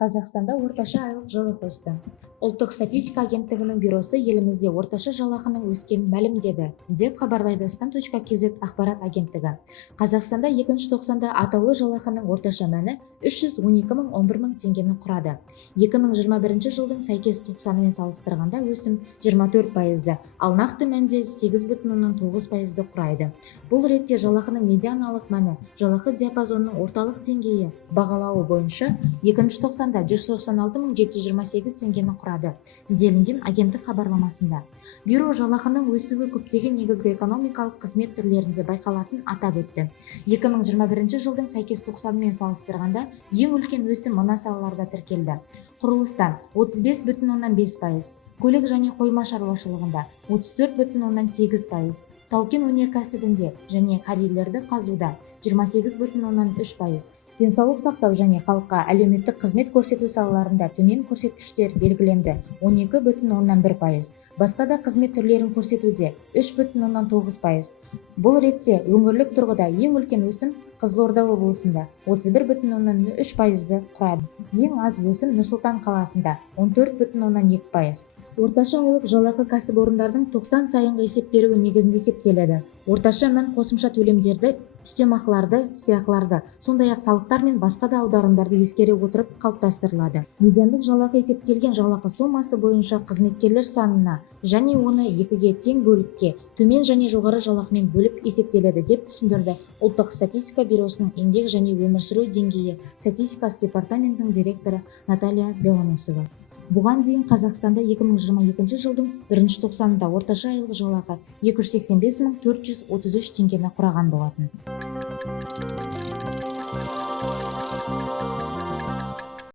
Қазақстанда орташа айлық жалақы өсті. Ұлттық статистика агенттігінің бюросы елімізде орташа жалақының өскенін мәлімдеді, деп хабарлайды stan.kz ақпарат агенттігі. Қазақстанда екінші тоқсанда атаулы жалақының орташа мәні 312 мың 11 мың теңгені құрады. 2021 жылдың сәйкес тоқсанымен салыстырғанда өсім 24%, ал нақты мәнде 8,9%-ды құрайды. Бұл ретте жалақының медианалық мәні жалақы диапазонының орталық деңгейі бағалауы бойынша екінші тоқсанда 196 мың 728 теңгені құрады, делінген агенттік хабарламасында. Бюро жалақының өсуі көптеген негізгі экономикалық қызмет түрлерінде байқалатын атап өтті. 2021 жылдың сәйкес тоқсанымен салыстырғанда ең үлкен өсім мына салаларда тіркелді. Құрылыста 35,5%, көлік және қойма шаруашылығында 34,8%, тау-кен өнеркәсібінде және карьерлерді қазуда 28,3%, денсаулық сақтау және халыққа әлеуметтік қызмет көрсету салаларында төмен көрсеткіштер белгіленді 12,1%, басқа да қызмет түрлерін көрсетуде 3,9%. Бұл ретте өңірлік тұрғыда ең үлкен өсім Қызылорда облысында 31,3%-ды құрады. Ең аз өсім Нұр-Сұлтан қаласында 14,2%. Орташа айлық жалақы кәсіпорындардың 90 сайынғы есеп беруі негізінде есептеледі. Орташа мән қосымша төлемдерді, үстемақыларды, сыйақыларды, сондай-ақ салықтар мен басқа да аударымдарды ескере отырып қалыптастырылады. Медиандық жалақы есептелген жалақы сомасы бойынша қызметкерлер санына және оны екіге тең бөлікке төмен және жоғары жалақымен бөліп есептеледі, деп түсіндірді Ұлттық статистика бюросының еңбек және өмір сүру деңгейі статистикасы департаментінің директоры Наталья Белоносова. Бұған дейін Қазақстанда 2022 жылдың бірінші тоқсанында орташа айлық жалақы 285 мың 433 теңгені құраған болатын.